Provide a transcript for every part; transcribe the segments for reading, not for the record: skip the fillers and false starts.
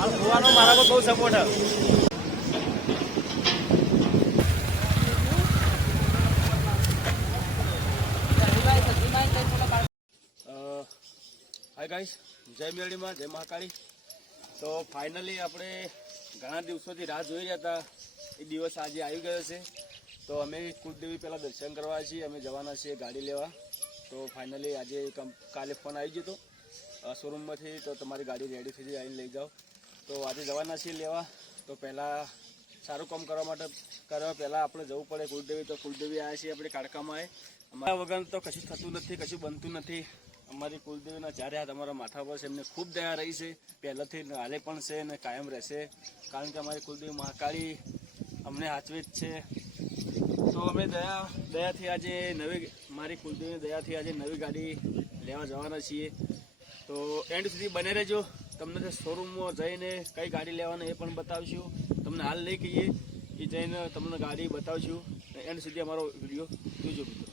ફુવાનો મારા પર બહુ સપોર્ટ છે. હાય ગાઈસ, જય મેરડીમાં, જય મહાકાળી. તો ફાઇનલી આપણે ઘણા દિવસોથી રાહ જોઈ રહ્યા હતા, એ દિવસ આજે આવી ગયો છે. તો અમે કુળદેવી પહેલાં દર્શન કરવા છીએ, અમે જવાના છીએ ગાડી લેવા. તો ફાઇનલી આજે કાલે ફોન આવી ગયો હતો શોરૂમમાંથી, તો તમારી ગાડી રેડી થઈ જાય, આવીને લઈ જાઓ. તો આજે જવાના છીએ લેવા. તો પહેલાં સારું કામ કરવા પહેલાં આપણે જવું પડે કુળદેવી. તો કુળદેવી આવ્યા છીએ આપણે કાળકામાં. અમારા વગર તો કશું થતું નથી, કશું બનતું નથી. અમારી કુલદેવીના ચારે હાથ અમારા માથા પર છે, એમને ખૂબ દયા રહી છે પહેલાંથી, હાલે પણ છે અને કાયમ રહેશે. કારણ કે અમારી કુલદેવી મહાકાળી અમને સાચવે જ છે. તો અમે દયાથી આજે મારી કુલદેવીની દયાથી આજે નવી ગાડી લેવા જવાના છીએ. તો એન્ડ સુધી બને રહેજો. તમને શોરૂમમાં જઈને કઈ ગાડી લેવાની એ પણ બતાવશું. તમને હાલ લઈ કહીએ એ જઈને તમને ગાડી બતાવશું. એન્ડ સુધી અમારો વિડીયો જોજો મિત્રો.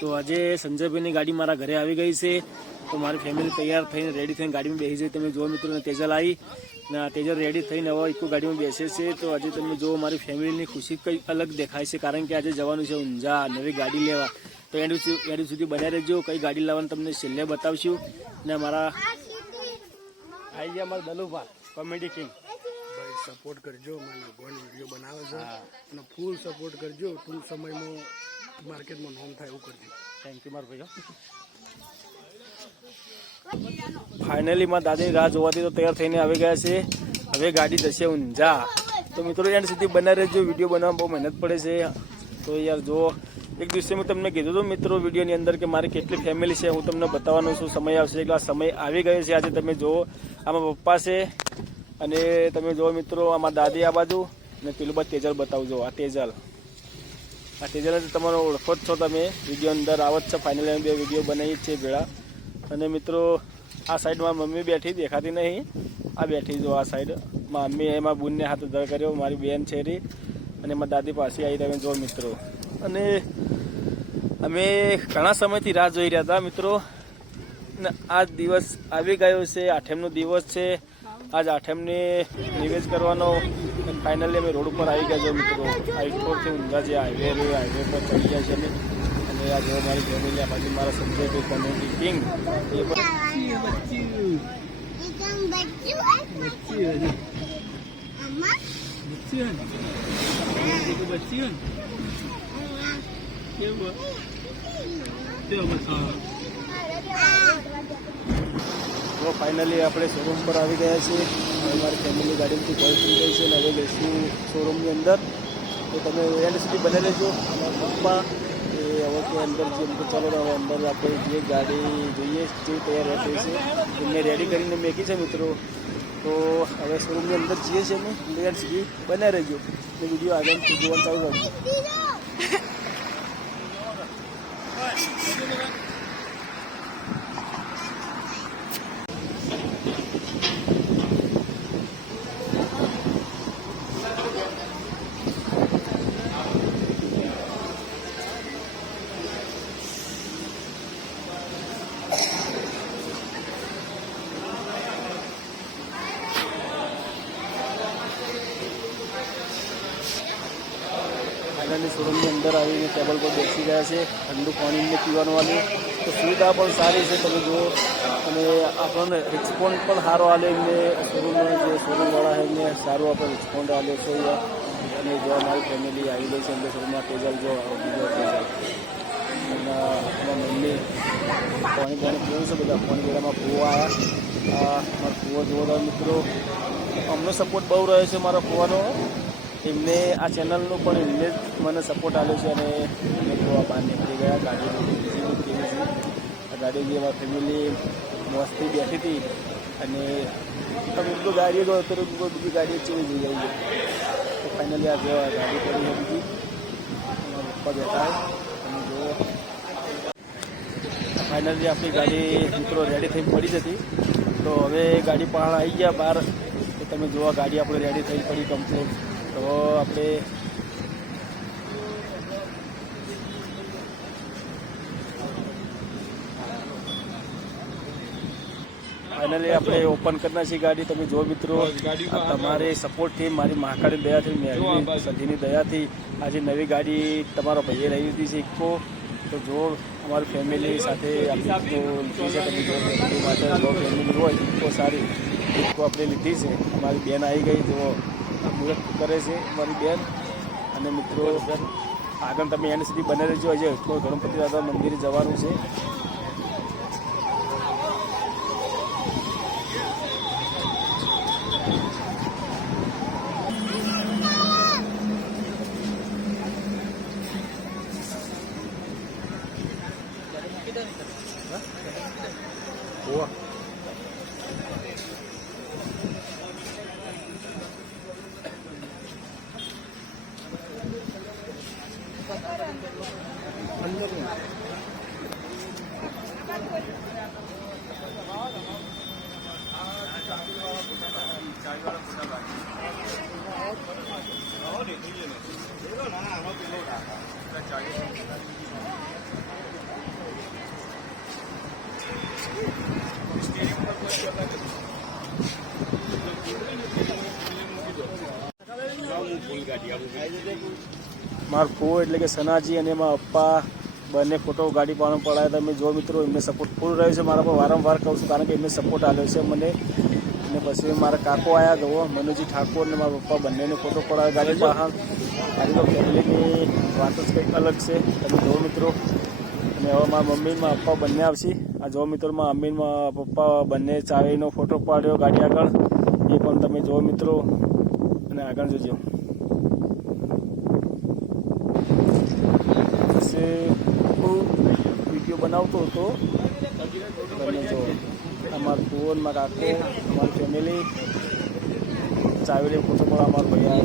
તો આજે સંજયભાઈની ગાડી મારા ઘરે આવી ગઈ છે. તો મારી ફેમિલી તૈયાર થઈને રેડી થઈને ગાડીમાં બેસી જાય. તમે જુઓ મિત્રો, તેજલ આવી ને તેજલ રેડી થઈને હવે ઇકો ગાડીમાં બેસે છે. તો આજે તમે જુઓ મારી ફેમિલીની ખુશી કંઈ અલગ દેખાય છે, કારણ કે આજે જવાનું છે ઊંઝા નવી ગાડી લેવા. તો એન્ડ સુધી બન્યા રહેજો. કઈ ગાડી લાવવાનું તમને છેલ્લે બતાવશું. ને મારા આવી ગયા મારા દલુભા કોમેડી કિંગ. ભાઈ સપોર્ટ કરજો, મને ગોન વિડીયો બનાવે છે અને ફૂલ સપોર્ટ કરજો. ટૂંક સમયમાં માર્કેટમાં નોમ થાય એવું કરજો. થેન્ક યુ મારા ભાઈઓ. ફાઇનલી મારા દાદીની રાહ જોવાથી તો તૈયાર થઈને આવી ગયા છે. હવે ગાડી જશે ઊંઝા. તો મિત્રો એન્ડ સુધી બના રહેજો. વિડીયો બનાવવામાં બહુ મહેનત પડે છે. તો યાર જો એક દિવસે મેં તમને કીધું હતું મિત્રો વિડીયોની અંદર કે મારી કેટલી ફેમિલી છે, હું તમને બતાવવાનો છું. સમય આવશે એટલે આ સમય આવી ગયો છે. આજે તમે જુઓ, આમાં પપ્પા છે અને તમે જુઓ મિત્રો આમાં દાદી આ બાજુ અને પેલું બાદ તેજલ બતાવજો. આ તેજલ તમારો ઓળખો જ છો તમે, વિડીયો અંદર આવત છે. ફાઇનલી અમે બે વિડીયો બનાવી જ છે ભેળા. અને મિત્રો આ સાઈડમાં મમ્મી બેઠી દેખાતી નહીં, આ બેઠી જો આ સાઈડ મમ્મી એમાં બુનને હાથ ઉધાર કર્યો. મારી બેન છે રી અને એમાં દાદી પાસે આવી. તમે જો મિત્રો, અને અમે ઘણા સમયથી રાહ જોઈ રહ્યા હતા મિત્રો. ને આ દિવસ આવી ગયો છે, આઠમનો દિવસ છે. આજ આઠમને નિવેદ કરવાનો. ફાઇનલી અમે રોડ ઉપર આવી ગયા છો મિત્રો. આઈટોરથી ઊંઝા જે હાઈવે પર ચડી ગયા છે. અને આ જો મારી ફેમિલી આ બાજુ મારા સંજયભાઈ કોમેડી કિંગ એ તો ફાઇનલી આપણે શોરૂમ પર આવી ગયા છીએ. હવે મારી ફેમિલી ગાડીમાંથી કોલ થઈ ગઈ છે અને હવે જઈશું શોરૂમની અંદર. તો તમે એન્ડ સુધી બને રહેજો. અમારા પપ્પા એ હવે કે અંદર જે ચાલો હવે અંદર આપણે જે ગાડી જોઈએ જે તૈયાર રહેતી છે એમને રેડી કરીને મેકી છે મિત્રો. તો હવે શોરૂમની અંદર જઈએ છીએ અમે. એન્ડ સુધી બને રહેજો. એ વિડીયો આગળ જોવાનું ચાલુ રાખજો. ફાઇનલી શોરૂમની અંદર આવીને ટેબલ પર બેસી ગયા છે. ઠંડુ પાણીને પીવાનું વાળું તો સુવિધા પણ સારી છે તમે જુઓ. અને આપણને રિસ્પોન્સ પણ સારો આલે. એમને શોરૂમવાળા એમને સારું આપણે રિસ્પોન્સ આલ્યો છે. અને જો અમારી ફેમિલી આવી ગઈ છે અંદર શોરૂમમાં. તેજલ જો બીજો તેજલ અને અમારા મમ્મી પાણી પીવું છે. બધા પાણી પીવામાં ફૂવો આવ્યા. મારા ફૂવો જોવા મિત્રો અમને સપોર્ટ બહુ રહ્યો છે મારા ફૂવાનો. એમને આ ચેનલનો પણ એમને જ મને સપોર્ટ આપ્યો છે. અને અમે જોવા બહાર નીકળી ગયા. ગાડી આ ગાડી જે અમારી ફેમિલી મસ્તી બેઠી હતી. અને તમે એટલું ગાડીઓ જો અત્યારે બીજી ગાડીઓ ચેવી જઈ જાય છે. તો ફાઇનલી આ જો ગાડી પડી છે બીજી પપ્પા બેઠા તમે જુઓ. ફાઇનલી આપણી ગાડી મિત્રો રેડી થઈ પડી જ હતી. તો હવે ગાડી પણ આવી ગયા બહાર. તો તમે જુઓ ગાડી આપણે રેડી થઈ પડી કમ્પ્લીટ. તો આપણે ફાઇનલી આપણે ઓપન કરનાર છીએ ગાડી. તમે જો મિત્રો, આ તમારે સપોર્ટથી, મારી મહાકાળી દયાથી, મેળવી સધીની દયાથી આજે નવી ગાડી તમારો ભાઈએ લઈ લીધી છે ઇક્કો. તો જો અમારી ફેમિલી સાથે આપણી ઇક્કો લીધી છે. તમે જો ફેમિલી માટે જો ફેમિલી હોય ઇક્કો સારી ઇક્કો આપણે લીધી છે. અમારી બેન આવી ગઈ, જો મુહૂર્ત કરે છે અમારી બેન. અને મિત્રો આગળ તમે એની સુધી બને રહેજો. હજે તો ગણપતિ દાદા મંદિરે જવાનું છે. મારો ફો એટલે કે સનાજી અને એમાં પપ્પા બંને ફોટો ગાડી પાડવા પડાયા. તમે જો મિત્રો, એમને સપોર્ટ ફૂલ રહ્યો છે મારા પર. વારંવાર કહું છું કારણ કે એમને સપોર્ટ આપ્યો છે મને. અને પછી મારા કાકો આવ્યા ગયો મનુજી ઠાકોર ને મારા પપ્પા બંનેને ફોટો પડાવ્યા ગાડી બહાર. ગાડી તો ફેમિલીની વાત જ કંઈક અલગ છે. તમે જો મિત્રો, અને હવે મારા મમ્મી મારા પપ્પા બંને આવશે. આ જો મિત્રો, મારા મમ્મી મારા પપ્પા બંને ચાવીનો ફોટો પાડ્યો ગાડી આગળ. એ પણ તમે જો મિત્રો, અને આગળ જોજો. હું વિડીયો બનાવતો હતો. તમે જો અમારું ફોન, મારા કાકો, અમારી ફેમિલી ચાવીને ફોટો પણ અમારો ભાઈ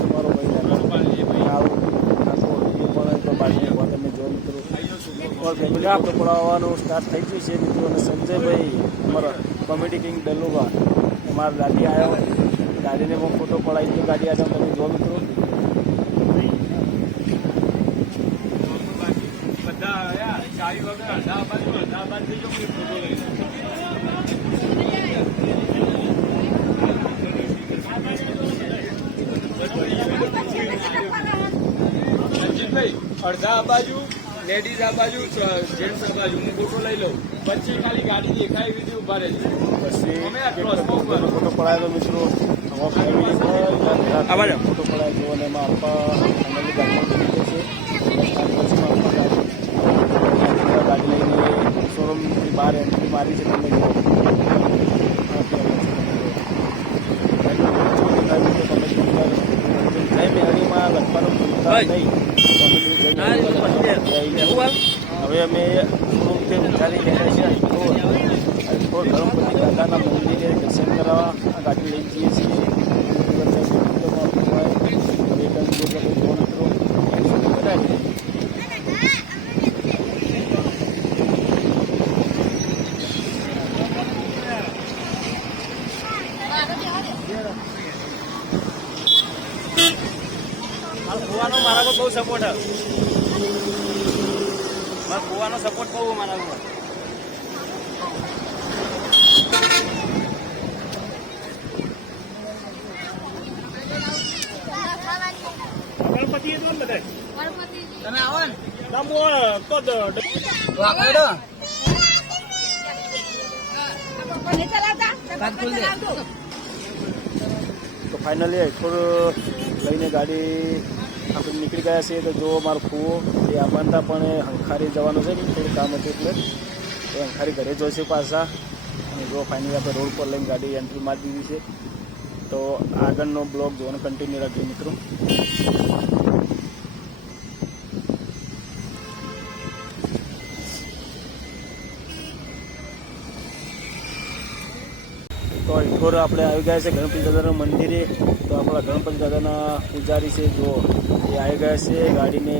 તમારો ભાઈ આવું કાકો એ પણ બાજુ. તમે જો મિત્રો, અમારી ફેમિલી ફોટો પડાવવાનું સ્ટાર્ટ થઈ ગયું છે મિત્રો. અને સંજયભાઈ અમારા કોમેડી કિંગ ડલુવા અમારા દાદી આવ્યો. દાદીને પણ ફોટો પડાવી દીધો ગાડી આગળ. તમે જો મિત્રો, અડધા આ બાજુ, લેડીઝ આ બાજુ, જેન્ટ્સ આ બાજુ. હું ફોટો લઈ લઉં, પછી ખાલી ગાડી દેખાય એવી રીતે ઉભા રહેજો. ફોટો પડાયેલો મિત્રો. ફોટો પડાય અને એમાં આપવા ગાડી લઈને શોરૂમથી બહાર એન્ટ્રી મારી છે. તમે મેળવીમાં લખવાનું ભૂલતા નહીં. હવે અમે ઉઠાડી ગયા છીએ ગણપતિ દાદાના મંદિરે દર્શન કરવા ગાડી લઈ જઈએ છીએ. મારા પર બહુ સપોર્ટ મારા ફુવાનો સપોર્ટ બહુ મારા ઉપર. ગણપતિ એટલા બધા તમે આવો ને તો ફાઇનલી થોડું લઈને ગાડી આપણે નીકળી ગયા છીએ. તો જો મારો ફૂવો એ આમાંતા પણ હંખારી જવાનું છે ને થોડું કામ હતું એટલે એ હંખારી ઘરે જોઈશે પાછા. અને જો ફાઇનલી આપણે રોડ પર લઈને ગાડી એન્ટ્રી મારી દીધી છે. તો આગળનો બ્લોગ જોવાનું કન્ટિન્યુ રાખજો મિત્રો. તો ઇઠોર આપણે આવી ગયા છે ગણપતિ દાદાના મંદિરે. તો આપણા ગણપતિ દાદાના પૂજારી છે જો એ આવી ગયા છે ગાડીને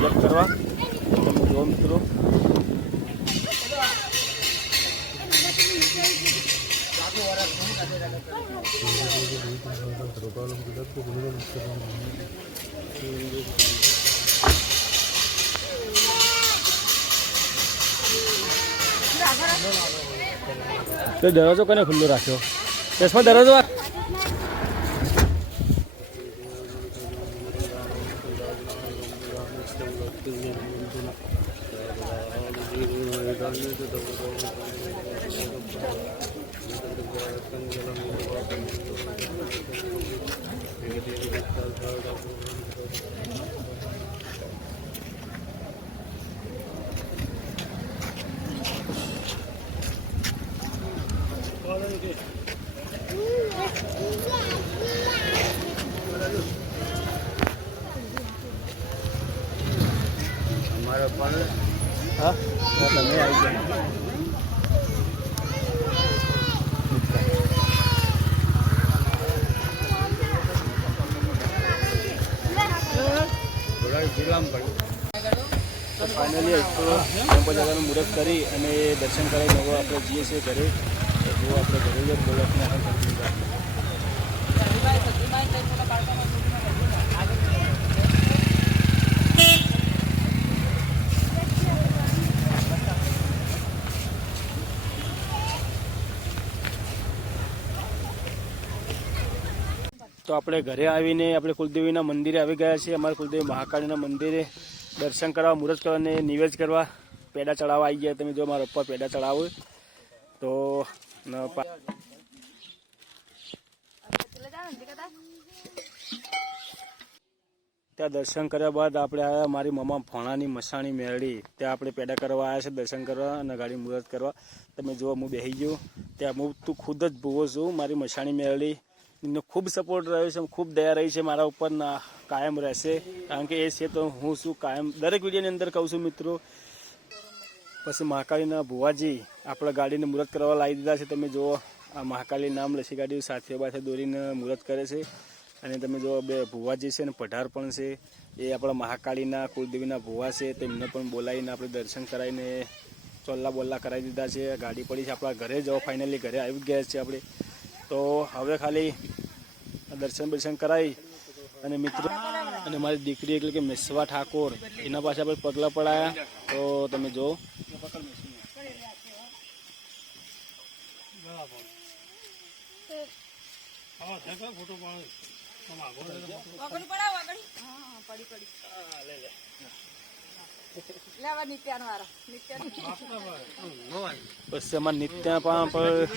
પૂજન કરવા. તમે જો મિત્રો, તો દરવાજો કને ખુલ્લો રાખ્યો? ચશ્મા દરવાજો હા તમે આવી ગયા. તો ફાઇનલી જગાનું મુહૂર્ત કરી અને દર્શન કરાવીને હવે આપણે જઈએ છીએ ઘરે. જો આપણે ઘરે જ બોલકને તો આપણે ઘરે આવીને આપણે કુલદેવીના મંદિરે આવી ગયા છીએ. અમારા કુલદેવી મહાકાળીના મંદિરે દર્શન કરવા, મુહૂર્ત કરવા અને નિવેદ કરવા, પેડા ચડાવવા આવી ગયા. તમે જો મારા ઉપર પેડા ચડાવો તો ત્યાં દર્શન કર્યા બાદ આપણે આવ્યા મારી મમ્મા ફોણાની મસાણી મેળડી. ત્યાં આપણે પેડા કરવા આવ્યા છે દર્શન કરવા અને ગાડી મુહૂર્ત કરવા. તમે જુઓ હું બેસી ગયો ત્યાં. હું તું ખુદ જ ભૂવો છું. મારી મસાણી મેળડી એમનો ખૂબ સપોર્ટ રહ્યો છે, ખૂબ દયા રહી છે મારા ઉપર, કાયમ રહેશે. કારણ કે એ છે તો હું શું કાયમ દરેક વિડીયોની અંદર કહું છું મિત્રો. પછી મહાકાળીના ભુવાજી આપણે ગાડીને મુહૂર્ત કરવા લાવી દીધા છે. તમે જુઓ આ મહાકાળી નામ લસી ગાડીઓ સાથે બાથે દોરીને મુહૂર્ત કરે છે. અને તમે જુઓ બે ભુવાજી છે ને પઢાર પણ છે. એ આપણા મહાકાળીના કુલદેવીના ભુવા છે. તેમને પણ બોલાવીને આપણે દર્શન કરાવીને ચોલ્લા બોલ્લા કરાવી દીધા છે. ગાડી પડી છે આપણા ઘરે જાઓ. ફાઇનલી ઘરે આવી ગયા છે આપણે. તો હવે ખાલી દર્શન કરાવી અને મિત્રો અને મારી દીકરી એટલે કે મેસવા ઠાકોર એના પાસે આપણે પગલાં પડાયા. તો તમે જો બસ અમારા નિત્યા પણ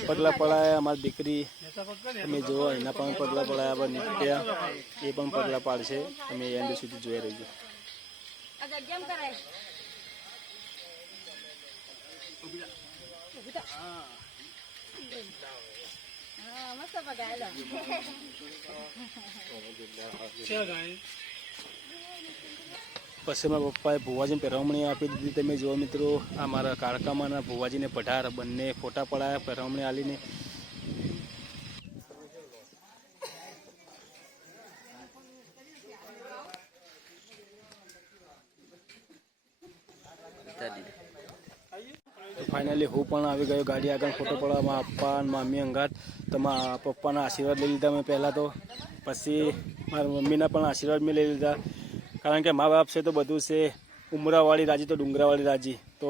પગલાં પડાયા. અમારી દીકરી તમે જુઓ એના પણ પગલાં પડાયા. નિત્યા એ પણ પગલાં પાડશે. તમે એન્ડ સુધી જોઈ રહેજો. પછી મારા પપ્પાએ ભુવાજીને પહેરવમણી આપી દીધી. તમે જુઓ મિત્રો આ મારા કાળકામાંના ભુવાજીને પઢાર બંને ફોટા પડાયા પહેરવમણી આલીને. ફાઇનલી હું પણ આવી ગયો ગાડી આગળ ફોટો પડાવવામાં. પપ્પા અને મામી અંગાત તો મારા પપ્પાના આશીર્વાદ લઈ લીધા મેં પહેલાં તો. પછી મારા મમ્મીના પણ આશીર્વાદ મેં લઈ લીધા. કારણ કે મા બાપ છે તો બધું છે. ઉમરાવાળી રાજી તો ડુંગરાવાળી રાજી. તો